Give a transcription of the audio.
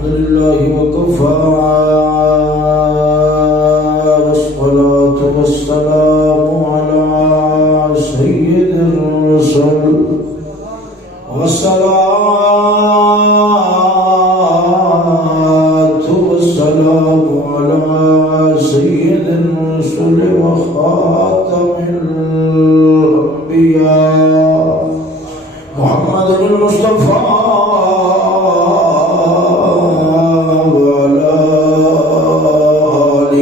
الحمد لله وكفى والصلاة والسلام على سيد الرسل والصلاة والسلام على سيد الرسل وخاتم الأنبياء محمد المصطفى